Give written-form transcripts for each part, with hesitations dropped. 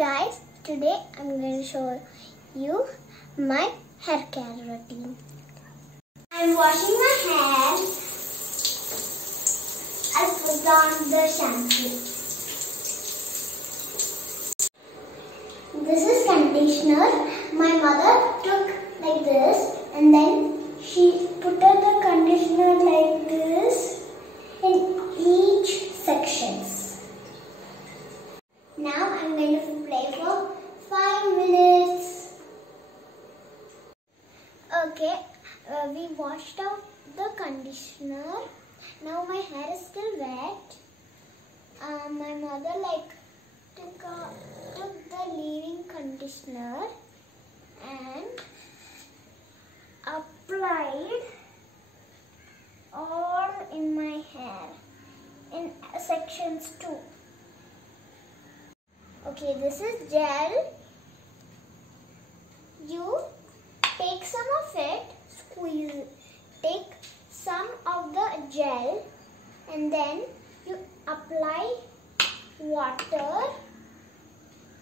guys, today I'm going to show you my hair care routine. I'm washing my hair. I put on the shampoo. This is conditioner. My mother took like this and then she put the conditioner like this in each sections. Now I'm going to play for 5 minutes. Okay, we washed out the conditioner. Now my hair is still wet. My mother took the leave-in conditioner and applied all in my hair in sections too. Okay, this is gel. You take some of it, take some of the gel and then you apply water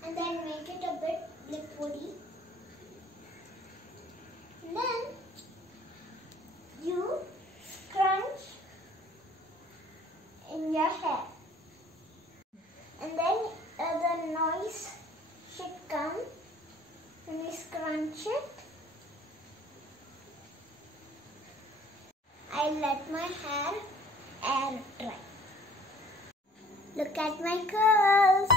and then make it a bit liquidy. And then you scrunch in your hair. And then the noise should come when we scrunch it. I let my hair air dry. Look at my curls.